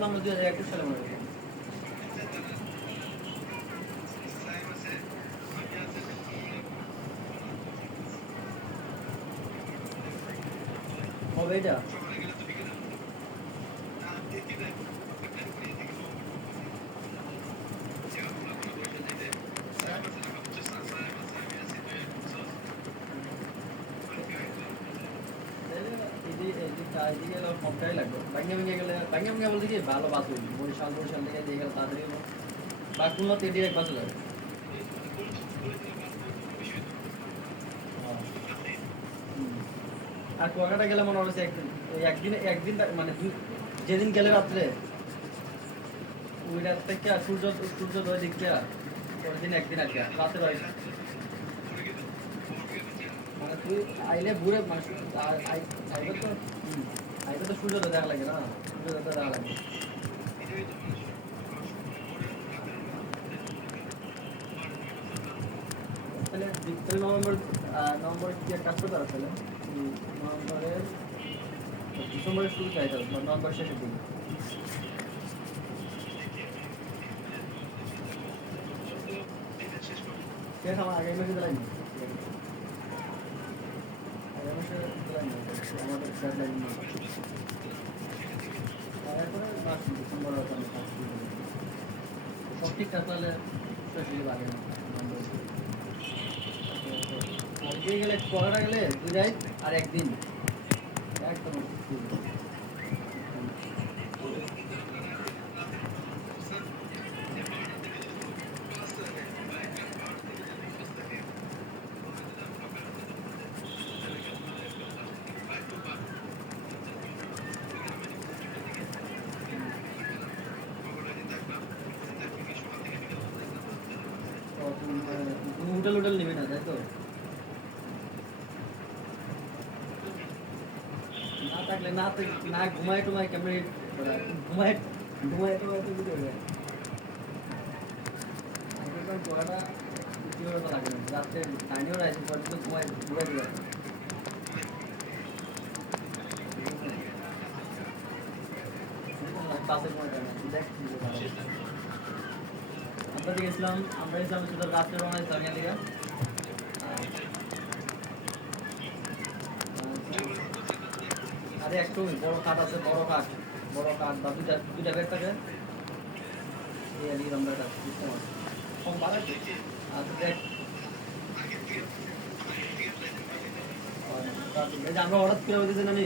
তো আমরা 2021 সালে মনে করি। হবে এটা এদিকে কমটাই লাগবে ভাঙিয়ে ভেঙে গেলে ভাঙিয়ে ভেঙে বলতে কি ভালো বাস হইল বরিশাল থেকে দিয়ে গেলে তাড়াতাড়ি হলো বা খুলনা থেকে ডিরেক্ট বাসে যাবে। আর কুয়াকাটা গেলে মনে হচ্ছে একদিন মানে যেদিন গেলে রাত্রে ওই রাত থেকে সূর্যোদয় দিকে পরের দিন একদিন আর কি রাতে বাড়ি মানে তুই আইলে ঘুরে আইবে তো আইবে তো সূর্যোদয় দেখা লাগে না সূর্যোদয় দেখা লাগে। তাহলে নভেম্বর কি কাজ করতে পারো তাহলে ডিসেম্বরের শুরু চাইতে হবে নভেম্বর শেষের দিকে শেষ আমার আগামী মাসে দিলাই না আগামী মাসে দিলাই না আমাদের ডেডলাইন না তারপরে মাস ডিসেম্বর সব ঠিকঠাক তাহলে শেষ হয়ে যাবে আগে দিয়ে গেলে করাটা গেলে 2 রাত আর একদিন একদম হোটেল নেবে না তাই তো না থাকলে না ঘুমায় টুমায় কেমন ঘুমায় ঘুমায় টুমায় তো কিছু হবে পড়াটা কি হবে লাগে না রাত্রে টাইমেও রাইছে পরে তো ঘুমায় ঘুমাই দিবে পাশে ঘুমাই যায় না দেখ আমরা গেছিলাম শুধু রাত্রে রওনা দিতাম এখান থেকে আরে একটু বড় কাঠ আছে বড় কাঠ বা দুইটা ব্যাগ থাকে এই নিয়ে আমরা এটা সিস্টেম আছে কম বাড়াচ্ছে আচ্ছা দেখ আমরা হঠাৎ করে হইতেছে না নি